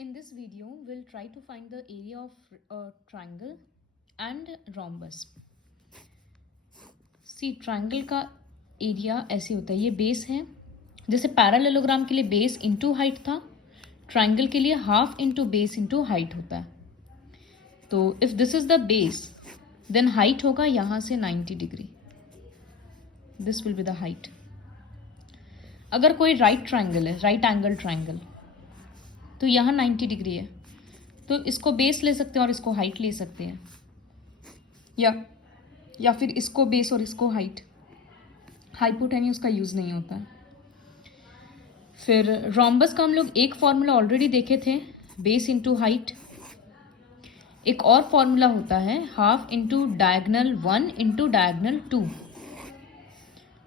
In this video, we'll try to find the area of a triangle and rhombus. See, triangle का area ऐसे होता है, ये base है. जैसे पैरालेलोग्राम के लिए बेस इंटू हाइट था, ट्राइंगल के लिए half into base into height होता है. तो if this is the base, then height होगा यहाँ से 90 degree. This will be the height. अगर कोई राइट ट्राइंगल है, राइट एंगल ट्राइंगल, तो यहाँ 90 डिग्री है, तो इसको बेस ले सकते हैं और इसको हाइट ले सकते हैं, या फिर इसको बेस और इसको हाइट. हाइपोटेन्यूज का यूज़ नहीं होता है. फिर रोम्बस का हम लोग एक फॉर्मूला ऑलरेडी देखे थे, बेस इंटू हाइट. एक और फॉर्मूला होता है half into diagonal 1 into diagonal 2.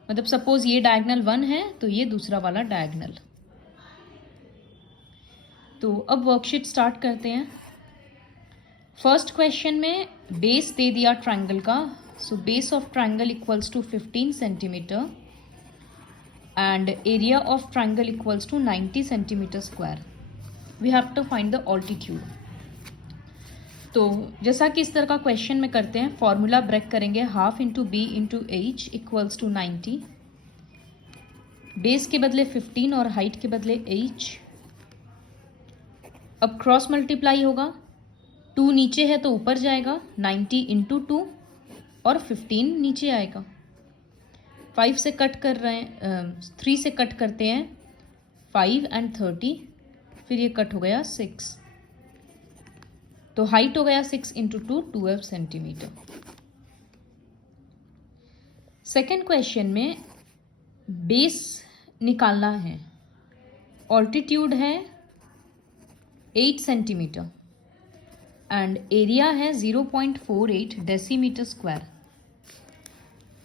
मतलब सपोज ये डायगनल 1 है तो ये दूसरा वाला डायगनल. तो अब वर्कशीट स्टार्ट करते हैं. फर्स्ट क्वेश्चन में बेस दे दिया ट्रायंगल का. So base of triangle equals to 15 centimetre and area of triangle equals to 90 centimetre square. We have to find the altitude. तो जैसा कि इस तरह का क्वेश्चन में करते हैं, फॉर्मूला ब्रेक करेंगे. Half into B into H equals to 90. Base के बदले 15 और हाइट के बदले h. अब क्रॉस मल्टीप्लाई होगा. 2 नीचे है तो ऊपर जाएगा, 90 इंटू 2 और 15 नीचे आएगा. 5 से कट कर रहे हैं, 3 से कट करते हैं 5 एंड 30. फिर ये कट हो गया 6. तो हाइट हो गया 6 इंटू 2 12 सेंटीमीटर. सेकेंड क्वेश्चन में बेस निकालना है. ऑल्टीट्यूड है 8 सेंटीमीटर एंड एरिया है 0.48 डेसीमीटर स्क्वायर.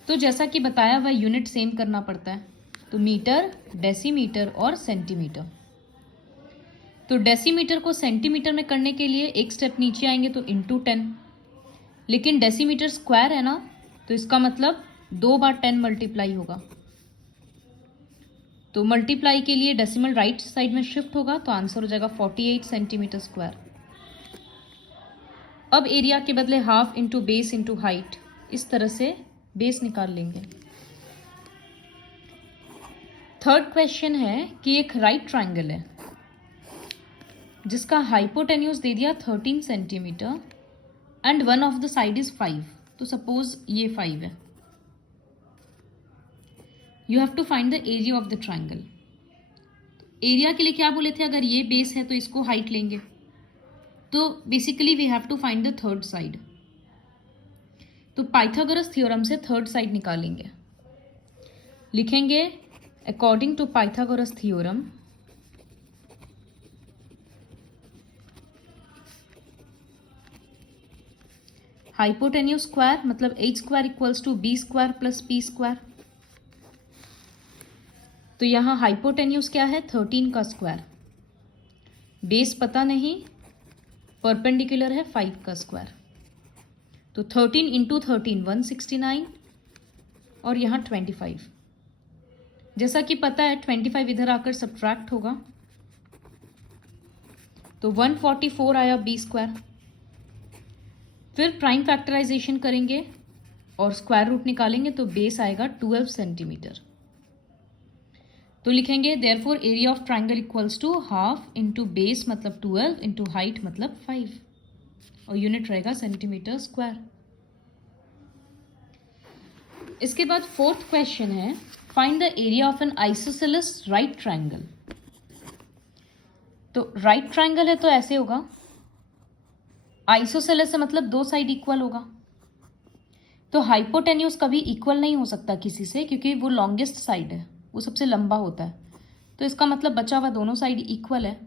तो जैसा कि बताया हुआ यूनिट सेम करना पड़ता है. तो मीटर, डेसीमीटर और सेंटीमीटर. तो डेसीमीटर को सेंटीमीटर में करने के लिए एक स्टेप नीचे आएंगे तो इंटू 10. लेकिन डेसीमीटर स्क्वायर है ना, तो इसका मतलब 2 बार 10 मल्टीप्लाई होगा. तो मल्टीप्लाई के लिए डेसिमल राइट साइड में शिफ्ट होगा, तो आंसर हो जाएगा 48 सेंटीमीटर स्क्वायर. अब एरिया के बदले half into base into height, इस तरह से बेस निकाल लेंगे. थर्ड क्वेश्चन है कि एक राइट ट्रायंगल है जिसका हाइपोटेन्यूज दे दिया 13 centimetre and one of the side is 5. तो सपोज ये 5 है. You have to find the area of the triangle. Area के लिए क्या बोले थे, अगर ये बेस है तो इसको हाइट लेंगे. तो basically we have to find the third side. तो पाइथागोरस थ्योरम से थर्ड साइड निकालेंगे. लिखेंगे according to Pythagoras theorem hypotenuse square मतलब h square equals to b square plus p square. तो यहाँ हाइपोटेन्यूज क्या है, 13 का स्क्वायर. बेस पता नहीं, परपेंडिकुलर है 5 का स्क्वायर. तो 13 इंटू 13 169 और यहाँ 25. जैसा कि पता है 25 इधर आकर सब्ट्रैक्ट होगा, तो 144 आया बी स्क्वायर. फिर प्राइम फैक्टराइजेशन करेंगे और स्क्वायर रूट निकालेंगे, तो बेस आएगा 12 सेंटीमीटर. तो लिखेंगे therefore area of triangle equals to half into base मतलब 12 इंटू हाइट मतलब 5 और यूनिट रहेगा सेंटीमीटर स्क्वायर. इसके बाद फोर्थ क्वेश्चन है find the area of N isosceles right triangle. तो राइट ट्रायंगल है तो ऐसे होगा. आइसोसेलेस से मतलब 2 साइड इक्वल होगा. तो हाइपोटेन्यूज कभी इक्वल नहीं हो सकता किसी से, क्योंकि वो लॉन्गेस्ट साइड है, वो सबसे लंबा होता है. तो इसका मतलब बचा हुआ दोनों साइड इक्वल है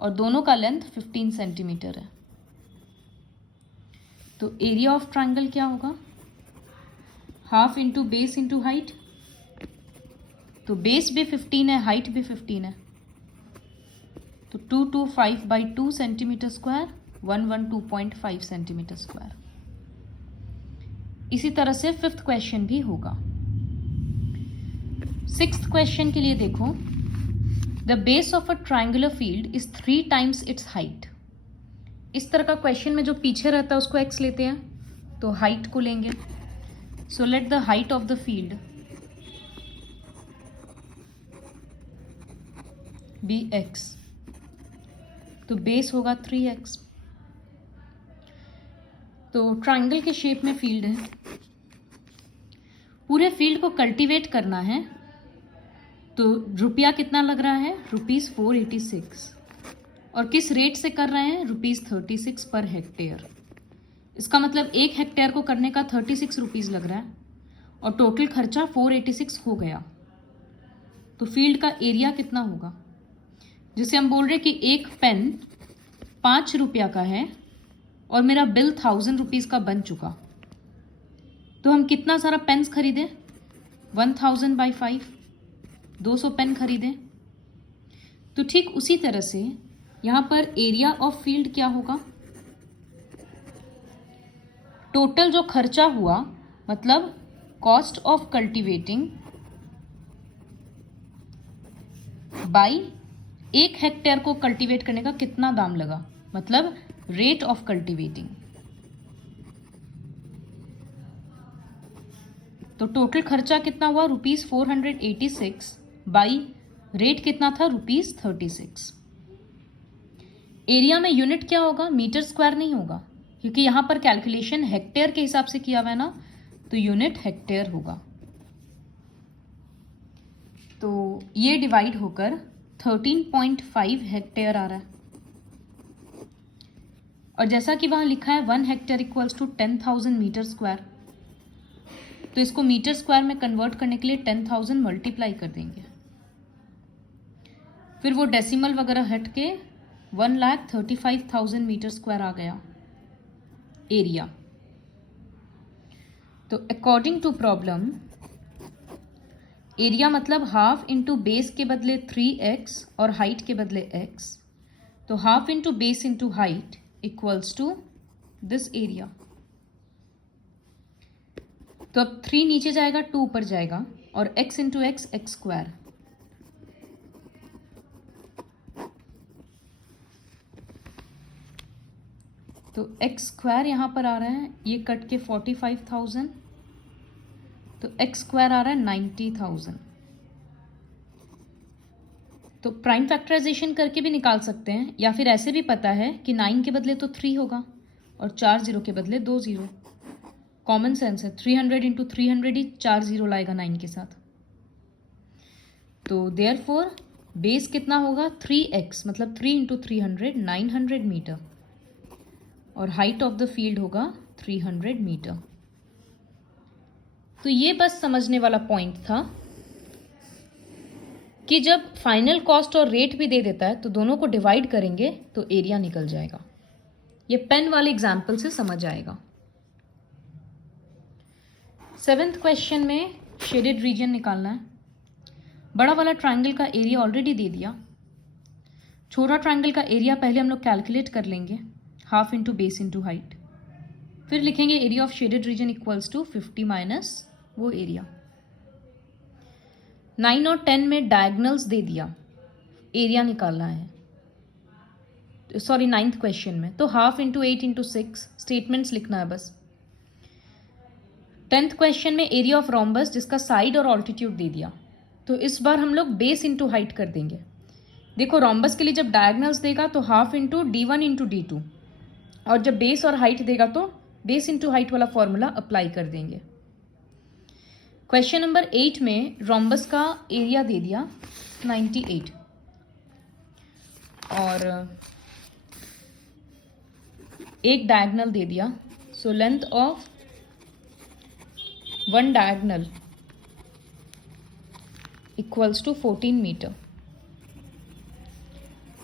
और दोनों का लेंथ 15 सेंटीमीटर है. तो एरिया ऑफ ट्रायंगल क्या होगा, half into base into height. तो बेस भी 15 है, हाइट भी 15 है, तो 225/2 सेंटीमीटर स्क्वायर, 112.5 सेंटीमीटर स्क्वायर. इसी तरह से फिफ्थ क्वेश्चन भी होगा. सिक्स्थ क्वेश्चन के लिए देखो, the base of a triangular field is 3 times it's height. इस तरह का क्वेश्चन में जो पीछे रहता है उसको x लेते हैं, तो हाइट को लेंगे। So let the height of the field be x, तो बेस होगा 3x। तो ट्राइंगल के शेप में फील्ड है, पूरे फील्ड को कल्टीवेट करना है, तो रुपया कितना लग रहा है, ₹486। और किस रेट से कर रहे हैं, ₹36 पर हेक्टेयर। इसका मतलब 1 हेक्टेयर को करने का 36 रुपीज़ लग रहा है और टोटल खर्चा 486 हो गया। तो फील्ड का एरिया कितना होगा, जिसे हम बोल रहे कि एक पेन 5 रुपया का है और मेरा बिल 1000 रुपीज़ का बन चुका, तो हम कितना सारा पेन्स खरीदें, 1000/5, 200 पेन खरीदें। तो ठीक उसी तरह से यहाँ पर एरिया ऑफ फील्ड क्या होगा, टोटल जो खर्चा हुआ, मतलब cost of cultivating by 1 hectare को कल्टीवेट करने का कितना दाम लगा, मतलब रेट ऑफ कल्टीवेटिंग। तो टोटल खर्चा कितना हुआ, ₹486 बाई रेट कितना था, ₹36। एरिया में यूनिट क्या होगा, मीटर स्क्वायर नहीं होगा, क्योंकि यहां पर कैलकुलेशन हेक्टेयर के हिसाब से किया हुआ है ना, तो यूनिट हेक्टेयर होगा। तो ये डिवाइड होकर 13.5 हेक्टेयर आ रहा है। और जैसा कि वहां लिखा है 1 hectare equals to 10,000 metre square, तो इसको मीटर स्क्वायर में कन्वर्ट करने के लिए 10,000 मल्टीप्लाई कर देंगे, फिर वो डेसिमल वगैरह हट के 1,35,000 मीटर स्क्वायर आ गया एरिया। तो अकॉर्डिंग टू प्रॉब्लम एरिया मतलब हाफ इंटू बेस के बदले 3x और हाइट के बदले x, तो half into base into height equals to this area. तो अब 3 नीचे जाएगा, 2 ऊपर जाएगा, और x into x x square. तो एक्स स्क्वायर यहाँ पर आ रहा है, ये कट के 45,000, तो एक्स स्क्वायर आ रहा है 90,000। तो प्राइम फैक्टराइजेशन करके भी निकाल सकते हैं, या फिर ऐसे भी पता है कि 9 के बदले तो 3 होगा और 4 0 के बदले 2 0। कॉमन सेंस है, 300 इंटू 300 ही 4 0 लाएगा 9 के साथ। तो देयरफॉर बेस कितना होगा, 3x, मतलब 3 इंटू 300 900 मीटर, और हाइट ऑफ द फील्ड होगा 300 मीटर। तो ये बस समझने वाला पॉइंट था कि जब फाइनल कॉस्ट और रेट भी दे देता है तो दोनों को डिवाइड करेंगे तो एरिया निकल जाएगा। ये पेन वाले एग्जाम्पल से समझ आएगा। 7th क्वेश्चन में शेडेड रीजन निकालना है। बड़ा वाला ट्राइंगल का एरिया ऑलरेडी दे दिया, छोटा ट्राइंगल का एरिया पहले हम लोग कैलकुलेट कर लेंगे, half into base into height, फिर लिखेंगे area of shaded region equals to 50 minus वो एरिया। 9 और 10 में डायगनल्स दे दिया, एरिया निकालना है, सॉरी 9th क्वेश्चन में, तो हाफ इंटू 8 इंटू 6 स्टेटमेंट्स लिखना है बस। 10th क्वेश्चन में एरिया ऑफ रोम्बस जिसका साइड और ऑल्टीट्यूड दे दिया, तो इस बार हम लोग बेस इंटू हाइट कर देंगे। देखो रोम्बस के लिए जब डायगनल्स देगा तो half into D1 into D2, और जब बेस और हाइट देगा तो बेस इंटू हाइट वाला फॉर्मूला अप्लाई कर देंगे। क्वेश्चन नंबर 8 में रोम्बस का एरिया दे दिया 98, और एक डायगनल दे दिया, so length of one diagonal equals to 14 metre.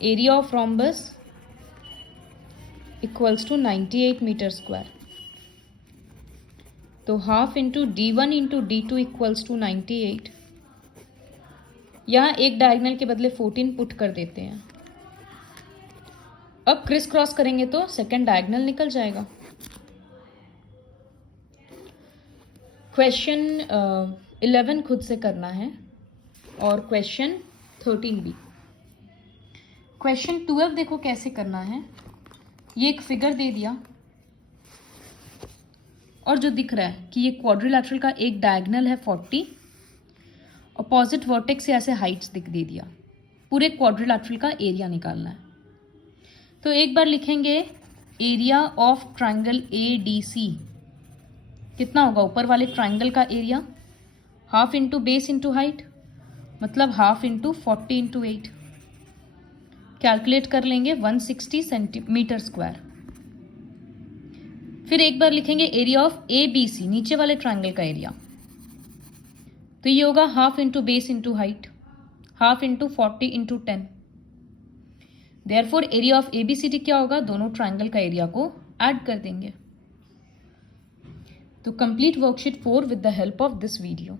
Area of rhombus equals to 98 metre square. तो half into D1 into D2 equals to 98। यहाँ एक डायगनल के बदले 14 पुट कर देते हैं। अब क्रिस क्रॉस करेंगे तो सेकंड डायगनल निकल जाएगा। क्वेश्चन 11 खुद से करना है और क्वेश्चन 13 भी। क्वेश्चन 12 देखो कैसे करना है। ये एक फिगर दे दिया और जो दिख रहा है कि ये क्वाड्रिलैटरल का एक डायगोनल है 40, अपोजिट वर्टेक्स से ऐसे हाइट्स दे दिया। पूरे क्वाड्रिलैटरल का एरिया निकालना है। तो एक बार लिखेंगे एरिया ऑफ ट्रायंगल ADC कितना होगा, ऊपर वाले ट्रायंगल का area half into base into height, मतलब हाफ इंटू 40 इंटू 8। कैलकुलेट कर लेंगे 160 सेंटीमीटर स्क्वायर। फिर एक बार लिखेंगे एरिया ऑफ ABC, नीचे वाले ट्रायंगल का एरिया, तो ये होगा half into base into height, half into 40 into 10। Therefore area of ABCD क्या होगा, दोनों ट्रायंगल का एरिया को ऐड कर देंगे। तो complete worksheet 4 with the help of this video.